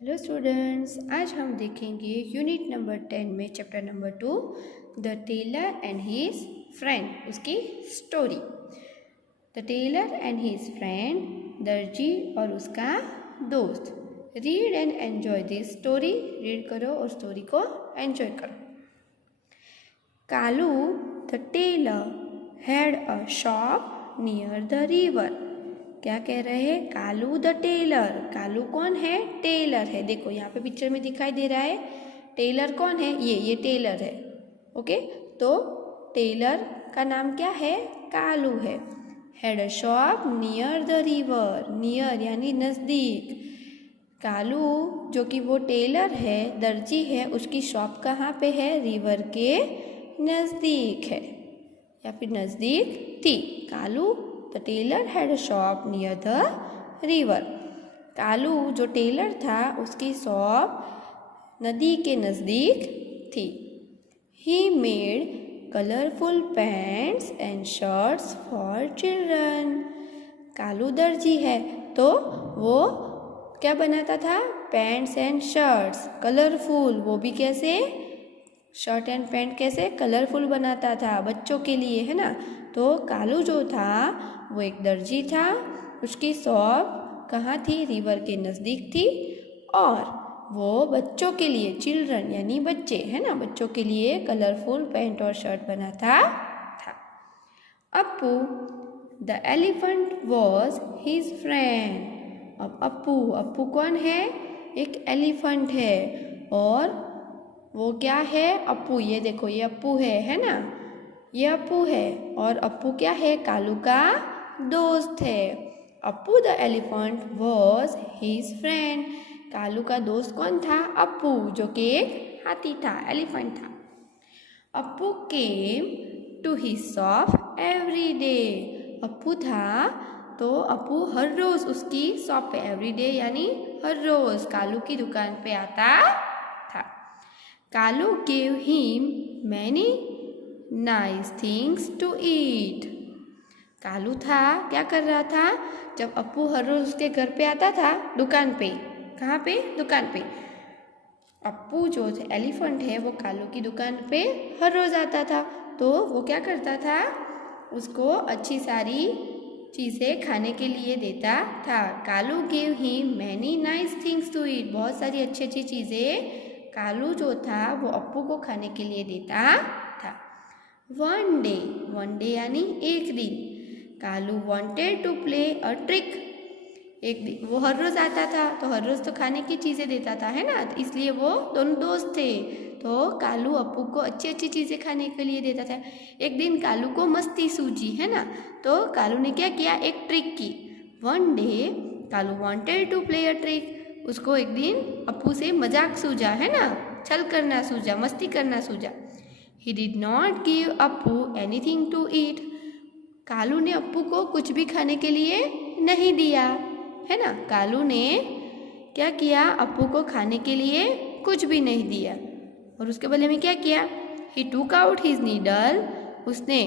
Hello students, आज हम देखेंगे यूनिट नंबर 10 में chapter number 2 the tailor and his friend, उसकी story. The tailor and his friend, दर्जी और उसका दोस्त। Read and enjoy this story. Read करो और स्टोरी को एन्जॉय करो। Kalu the tailor had a shop near the river. क्या कह रहे हैं? Kalu the Taylor. कालू कौन है? टेलर है। देखो यहाँ पे पिक्चर में दिखाई दे रहा है। टेलर कौन है? ये टेलर है। ओके, तो टेलर का नाम क्या है? कालू है। Had a shop near the river. Near यानी नज़दीक। कालू जो कि वो टेलर है, दर्जी है, उसकी शॉप कहाँ पे है? रिवर के नज़दीक है या फिर नज़दीक थी। Kalu the tailor had a shop near the river. Kalu जो टेलर था, उसकी शॉप नदी के नज़दीक थी। He made colourful pants and shirts for children. Kalu दर्जी है तो वो क्या बनाता था? Pants and shirts colourful. वो भी कैसे? शर्ट एंड पैंट कैसे कलरफुल बनाता था? बच्चों के लिए, है ना। तो कालू जो था वो एक दर्जी था। उसकी शॉप कहाँ थी? रिवर के नज़दीक थी। और वो बच्चों के लिए, चिल्ड्रन यानी बच्चे, है ना, बच्चों के लिए कलरफुल पैंट और शर्ट बनाता था। Appu the elephant was his friend. अब अप्पू कौन है? एक एलिफेंट है। और वो क्या है? अप्पू। ये देखो, ये अप्पू है ना, ये अप्पू है। और अप्पू क्या है? कालू का दोस्त है। Appu the elephant was his friend. Kalu का दोस्त कौन था? अप्पू, जो कि एक हाथी था, एलिफेंट था। Appu came to his shop every day. Appu था तो अप्पू हर रोज उसकी शॉप पे, एवरी डे यानी हर रोज कालू की दुकान पे आता था। Kalu gave him many nice things to eat. Kalu था, क्या कर रहा था? जब अप्पू हर रोज उसके घर पे आता था, दुकान पे। कहाँ पे? दुकान पे। अप्पू जो एलिफेंट है वो कालू की दुकान पे हर रोज आता था। तो वो क्या करता था? उसको अच्छी सारी चीज़ें खाने के लिए देता था। Kalu give him many nice things to eat. बहुत सारी अच्छी अच्छी चीज़ें कालू जो था वो अप्पू को खाने के लिए देता था। वन डे यानी एक दिन, Kalu wanted to play a trick. एक दिन वो हर रोज आता था तो हर रोज तो खाने की चीज़ें देता था, है ना, तो इसलिए वो दोनों दोस्त थे। तो कालू अप्पू को अच्छी अच्छी चीज़ें खाने के लिए देता था। एक दिन कालू को मस्ती सूझी, है ना, तो कालू ने क्या किया? एक ट्रिक की। One day Kalu wanted to play a trick. उसको एक दिन अप्पू से मजाक सूझा, है ना, छल करना सूझा, मस्ती करना सूझा। He did not give Appu anything to eat। Kalu ने अप्पू को कुछ भी खाने के लिए नहीं दिया, है ना। कालू ने क्या किया? अप्पू को खाने के लिए कुछ भी नहीं दिया। और उसके बदले में क्या किया? He took out his needle। उसने,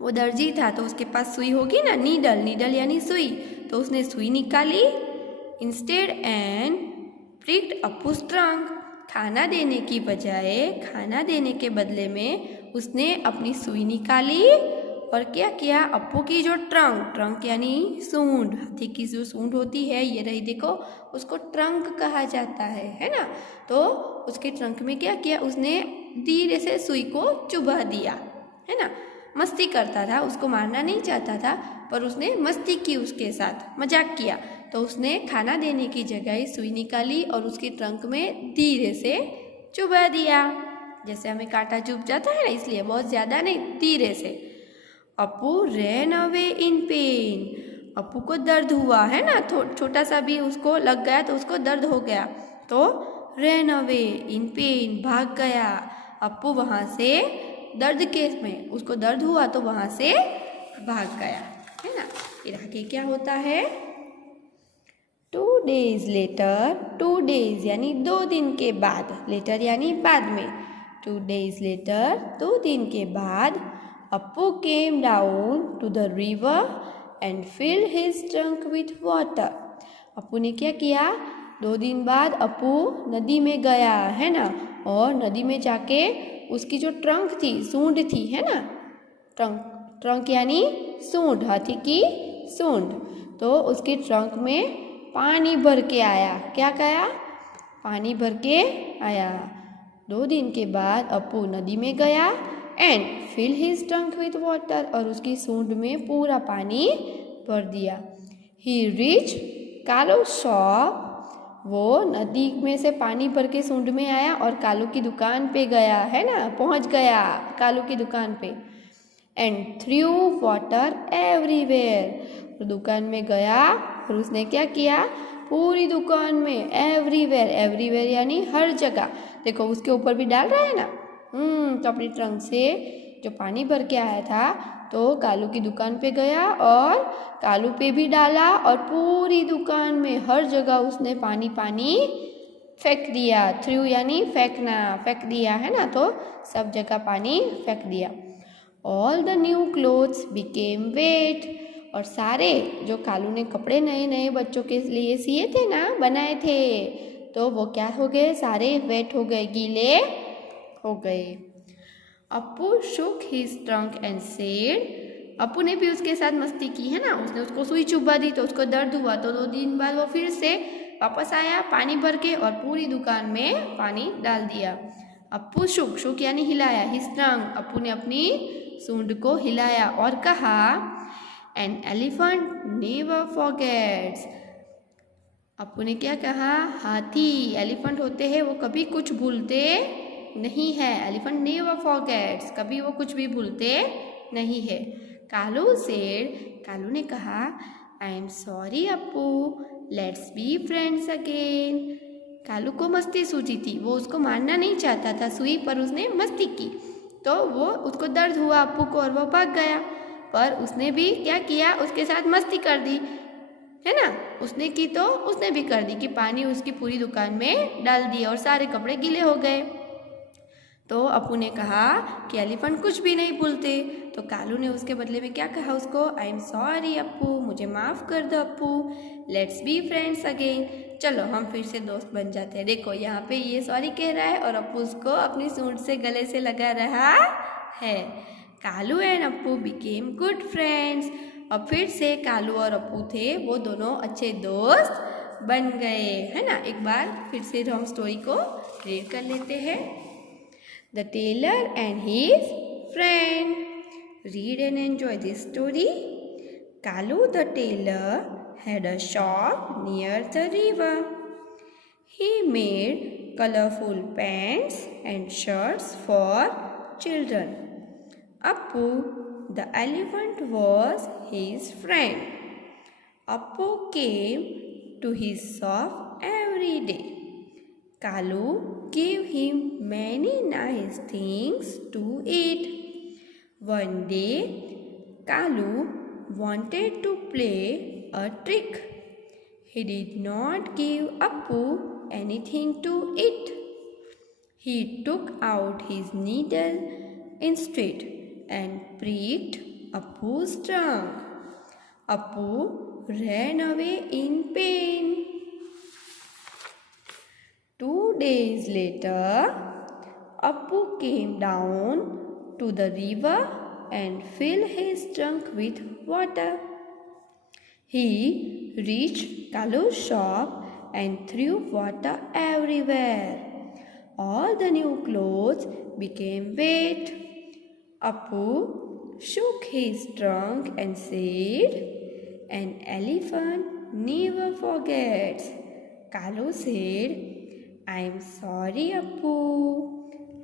वो दर्जी था तो उसके पास सुई होगी ना, नीडल यानी सुई, तो उसने सुई निकाली इंस्टेड एंड pricked अप्पू's trunk। खाना देने की बजाय, खाना देने के बदले में उसने अपनी सुई निकाली और क्या किया? अप्पू की जो ट्रंक यानी सूंड, हाथी की जो सूंड होती है, ये रही देखो, उसको ट्रंक कहा जाता है ना। तो उसके ट्रंक में क्या किया? उसने धीरे से सुई को चुभा दिया, है ना। मस्ती करता था, उसको मारना नहीं चाहता था, पर उसने मस्ती की, उसके साथ मजाक किया। तो उसने खाना देने की जगह सुई निकाली और उसके ट्रंक में धीरे से चुभा दिया। जैसे हमें कांटा चुभ जाता है ना, इसलिए, बहुत ज़्यादा नहीं, धीरे से। Appu ran away in pen. Appu को दर्द हुआ, है ना, छोटा सा भी उसको लग गया तो उसको दर्द हो गया, तो रैन अवे इन पेन, भाग गया। अप्पू वहाँ से दर्द के में, उसको दर्द हुआ तो वहाँ से भाग गया, है ना। फिर आगे क्या होता है? 2 days लेटर। 2 days यानी 2 दिन के बाद, लेटर यानी बाद में। 2 days लेटर, 2 दिन के बाद, Appu came down to the river and filled his trunk with water. Appu ने क्या किया? 2 दिन बाद अपू नदी में गया, है ना, और नदी में जाके उसकी जो ट्रंक थी, सूंड थी, है ना, ट्रंक यानी सूंड, हाथी की सूंड, तो उसकी ट्रंक में पानी भर के आया। क्या कहा? पानी भर के आया। 2 दिन के बाद अपू नदी में गया and fill his trunk with water, और उसकी सूंड में पूरा पानी भर दिया। ही रीच कालू शॉप, वो नदी में से पानी भर के सूंड में आया और कालू की दुकान पे गया, है ना, पहुंच गया कालू की दुकान पे। एंड थ्रू वाटर एवरीवेयर, दुकान में गया और उसने क्या किया? पूरी दुकान में एवरीवेयर, एवरीवेयर यानी हर जगह, देखो उसके ऊपर भी डाल रहा है ना, तो अपनी ट्रंक से जो पानी भर के आया था तो कालू की दुकान पे गया और कालू पे भी डाला और पूरी दुकान में हर जगह उसने पानी फेंक दिया। थ्रू यानी फेंकना, फेंक दिया, है ना, तो सब जगह पानी फेंक दिया। All the new clothes became wet, और सारे जो कालू ने कपड़े नए नए बच्चों के लिए सिए थे ना, बनाए थे, तो वो क्या हो गए? सारे वेट हो गए, गीले हो गए। Appu shook his trunk and said, Appu ने भी उसके साथ मस्ती की, है ना, उसने उसको सुई चुभा दी तो उसको दर्द हुआ, तो 2 दिन बाद वो फिर से वापस आया पानी भर के और पूरी दुकान में पानी डाल दिया। अपू शुक यानी हिलाया, हिज ट्रंक, अपू ने अपनी सूंड को हिलाया और कहा, एन एलिफेंट नेवर फॉरगेट्स, अपू ने क्या कहा? हाथी, एलिफेंट होते हैं वो कभी कुछ भूलते नहीं है। एलिफेंट नेवर फॉरगेट्स, कभी वो कुछ भी भूलते नहीं है। कालू सेड, कालू ने कहा, I am sorry Appu, let's be friends again. Kalu को मस्ती सूझी थी, वो उसको मारना नहीं चाहता था सुई, पर उसने मस्ती की तो वो उसको दर्द हुआ अपू को और वो भाग गया, पर उसने भी क्या किया? उसके साथ मस्ती कर दी, है ना, उसने की तो उसने भी कर दी कि पानी उसकी पूरी दुकान में डाल दिया और सारे कपड़े गीले हो गए। तो अपू ने कहा कि एलिफेंट कुछ भी नहीं भूलते, तो कालू ने उसके बदले में क्या कहा उसको? आई एम सॉरी अपू, मुझे माफ़ कर दो अपू, लेट्स बी फ्रेंड्स अगेन, चलो हम फिर से दोस्त बन जाते हैं। देखो यहाँ पे ये सॉरी कह रहा है और अपू उसको अपनी सूंड से गले से लगा रहा है। Kalu and Appu became good friends, अब फिर से कालू और अपू थे वो दोनों अच्छे दोस्त बन गए, है ना। एक बार फिर से हम स्टोरी को रीड कर लेते हैं। The tailor and his friend. Read and enjoy this story. Kalu the tailor had a shop near the river. He made colorful pants and shirts for children. Appu the elephant was his friend. Appu came to his shop every day. Kalu gave him many nice things to eat. One day, Kalu wanted to play a trick. He did not give Appu anything to eat. He took out his needle instead and pricked Appu's trunk. Appu ran away in pain. 2 days later, Appu came down to the river and filled his trunk with water. He reached Kalu's shop and threw water everywhere. All the new clothes became wet. Appu shook his trunk and said, an elephant never forgets. Kalu said, I am sorry, Appu.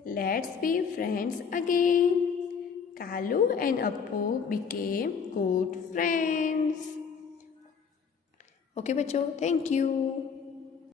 Let's be friends again. Kalu and Appu became good friends. Okay, बच्चों, thank you.